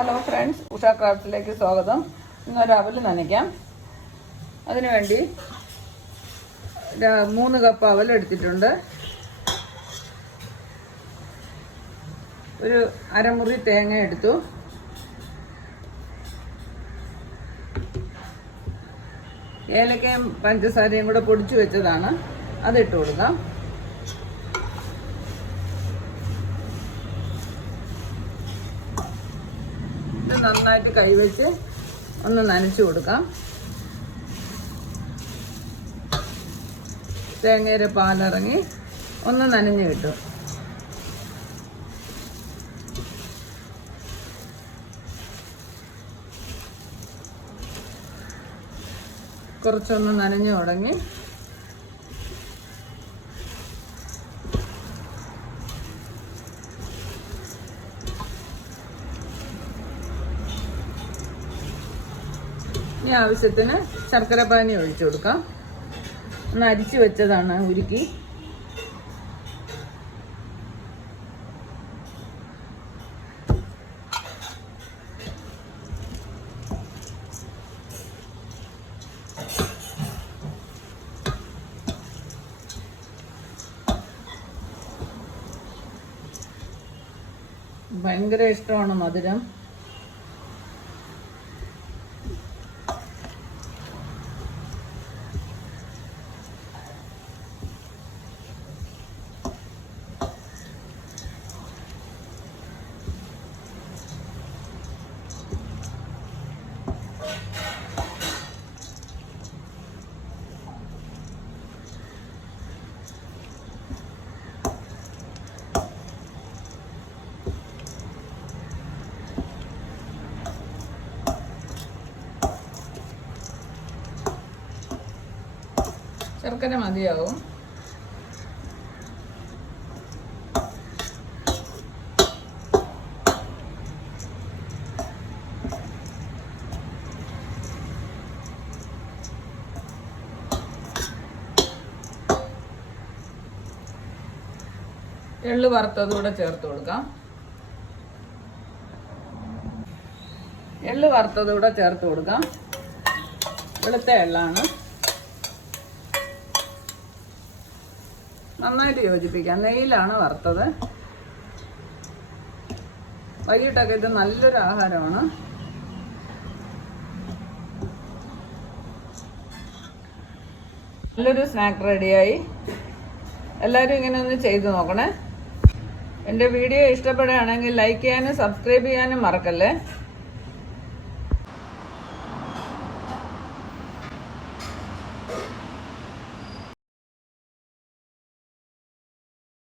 Hello friends, Usha ക്രാഫ്റ്റ്സിലേക്ക് സ്വാഗതം. ഇന്നൊരു അവൽ നനയ്ക്കാം. അതിനുവേണ്ടി 3 കപ്പ് അവൽ എടുത്തിട്ടുണ്ട്. ഒരു അരമുറി തേങ്ങ എടുത്തു. ഏലക്കയും പഞ്ചസാരയും കൂടെ പൊടിച്ചു വെച്ചതാണ്, അതിട്ട് കൊടുക്കാം. ഇത് നന്നായിട്ട് കൈവച്ച് ഒന്ന് നനച്ചു കൊടുക്കാം. തേങ്ങയുടെ പാലിറങ്ങി ഒന്ന് നനഞ്ഞു കിട്ടും. കുറച്ചൊന്ന് നനഞ്ഞു തുടങ്ങി. ഇനി ആവശ്യത്തിന് ശർക്കര പാനി ഒഴിച്ചു കൊടുക്കാം. ഒന്ന് അരിച്ചു വെച്ചതാണ് ഉരുക്കി. ഭയങ്കര ഇഷ്ടമാണ് മധുരം. ശർക്കര മതിയാവും. എള്ള് വറുത്തതുകൂടെ ചേർത്ത് കൊടുക്കാം. എള്ള് വറുത്തതുകൂടെ ചേർത്ത് കൊടുക്കാം. വെളുത്ത എള്ളാണ്. നന്നായിട്ട് യോജിപ്പിക്കാം. നെയ്യിലാണ് വറുത്തത്. വൈകിട്ടൊക്കെ ഇത് നല്ലൊരു ആഹാരമാണ്. നല്ലൊരു സ്നാക്ക് റെഡിയായി. എല്ലാവരും ഇങ്ങനെ ഒന്ന് ചെയ്തു നോക്കണേ. എൻ്റെ വീഡിയോ ഇഷ്ടപ്പെടുകയാണെങ്കിൽ ലൈക്ക് ചെയ്യാനും സബ്സ്ക്രൈബ് ചെയ്യാനും മറക്കല്ലേ.